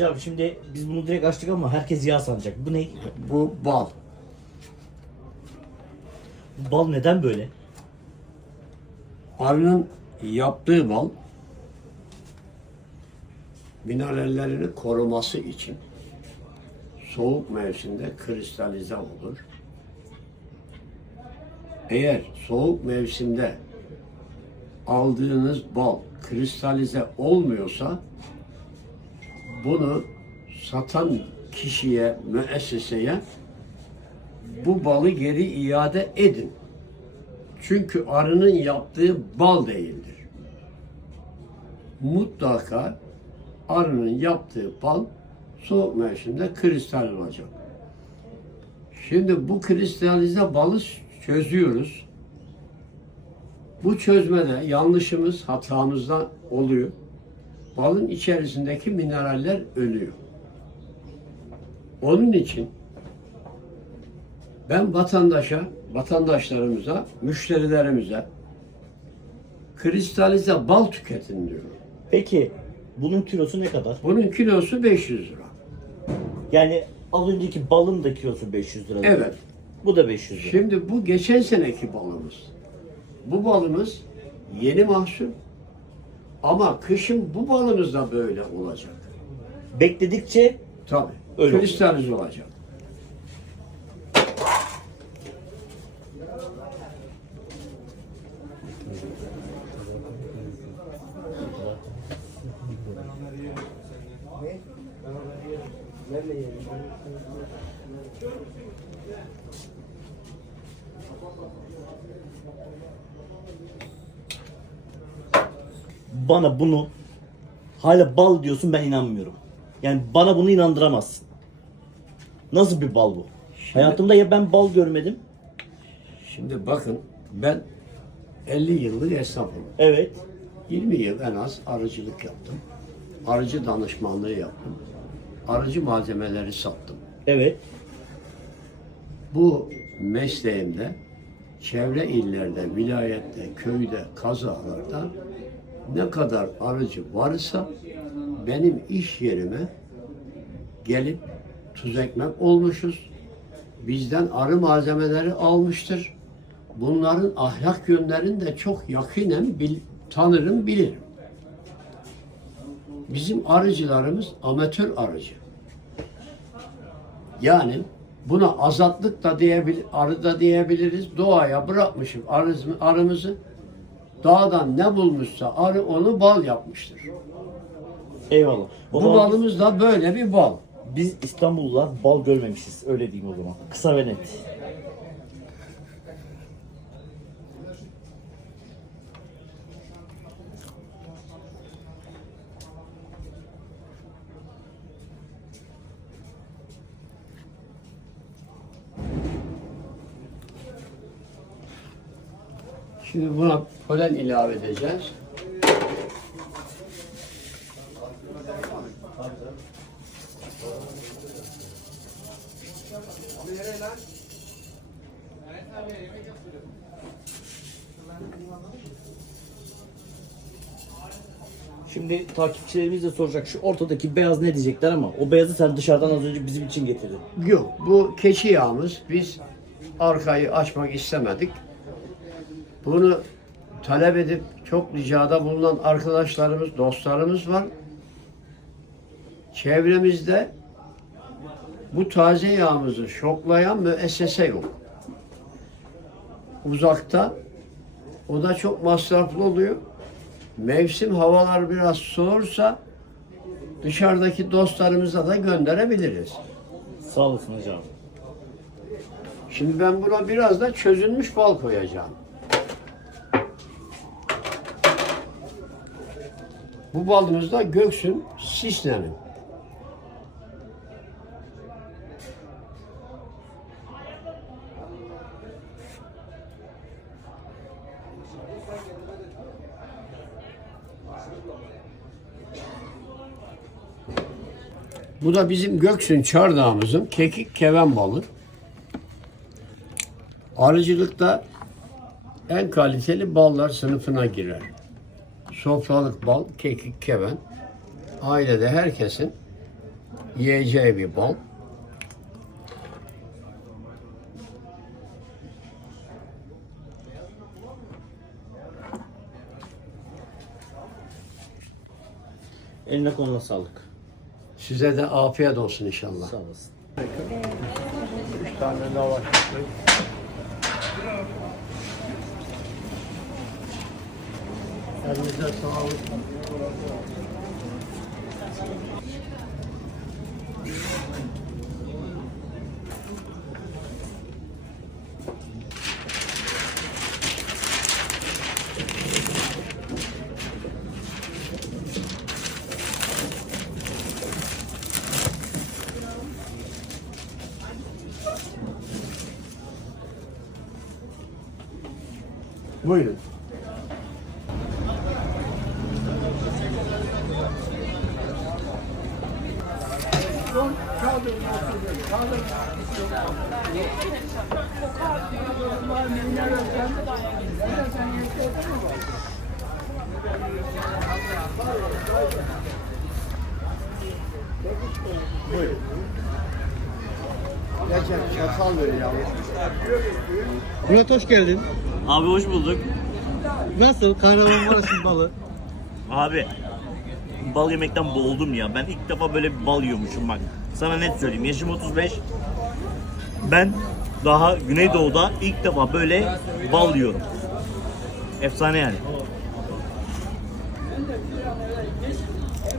Hacı abi şimdi biz bunu direkt açtık ama herkes yağ sanacak. Bu ne? Bu bal. Bu bal neden böyle? Arının yaptığı bal minerallerini koruması için soğuk mevsimde kristalize olur. Eğer soğuk mevsimde aldığınız bal kristalize olmuyorsa bunu satan kişiye, müesseseye bu balı geri iade edin. Çünkü arının yaptığı bal değildir. Mutlaka arının yaptığı bal soğuk mevsimde kristal olacak. Şimdi bu kristalize balı çözüyoruz. Bu çözmede yanlışımız, hatamızdan oluyor. Balın içerisindeki mineraller ölüyor. Onun için ben vatandaşa, vatandaşlarımıza, müşterilerimize kristalize bal tüketin diyorum. Peki bunun kilosu ne kadar? Bunun kilosu 500 lira. Yani az önceki balın da kilosu 500 lira. Evet. Bu da 500 lira. Şimdi bu geçen seneki balımız. Bu balımız yeni mahsul. Ama kışın bu balımız da böyle olacak. Bekledikçe Tabii. Öyle kristalize olacak. Bana bunu hala bal diyorsun ben inanmıyorum. Yani bana bunu inandıramazsın. Nasıl bir bal bu? Hayatımda ya ben bal görmedim. Şimdi bakın ben 50 yıllık esnafım. Evet. 20 yıl en az arıcılık yaptım. Arıcı danışmanlığı yaptım. Arıcı malzemeleri sattım. Evet. Bu mesleğimde çevre illerde, vilayette, köyde, kazalarda ne kadar arıcı varsa benim iş yerime gelip tuz ekmek olmuşuz. Bizden arı malzemeleri almıştır. Bunların ahlak yönlerini de çok yakinen bil, tanırım, bilirim. Bizim arıcılarımız amatör arıcı. Yani buna azatlık da diyebilir, arı da diyebiliriz. Doğaya bırakmışım arımızı. Dağdan ne bulmuşsa arı onu bal yapmıştır. Eyvallah. O Bu zaman balımız da böyle bir bal. biz İstanbullular bal görmemişiz. Öyle diyeyim o zaman. Kısa ve net. Şimdi buna polen ilave edeceğiz. Şimdi takipçilerimiz de soracak şu ortadaki beyaz ne diyecekler ama o beyazı sen dışarıdan az önce bizim için getirdin. Yok, bu keçi yağımız. Biz arkayı açmak istemedik. Bunu talep edip çok ricada bulunan arkadaşlarımız, dostlarımız var. Çevremizde bu taze yağımızı şoklayan müessese yok. Uzakta o da çok masraflı oluyor. Mevsim havalar biraz soğursa dışarıdaki dostlarımıza da gönderebiliriz. Sağ olasın hocam. Şimdi ben buna biraz da çözülmüş bal koyacağım. Bu balımız da Göksün Sisne'nin. Bu da bizim Göksün Çardağımızın kekik keven balı. Arıcılıkta en kaliteli ballar sınıfına girer. Sofralık bal, kekik, keven. Ailede herkesin yiyeceği bir bal. Eline koluna sağlık. Size de afiyet olsun inşallah. Sağ olasın. Üç tane lavaş. Elinize sağlık. Buyurun. Geçen çatal ver yavrum. Murat hoş geldin. Abi hoş bulduk. Nasıl? Kahramanmaraş'ın balı. Abi bal yemekten boğuldum ya. Ben ilk defa böyle bir bal yiyormuşum bak. Sana net söyleyeyim. Yaşım 35. Ben daha Güneydoğu'da ilk defa böyle bal yiyorum. Efsane yani.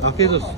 Afiyet olsun.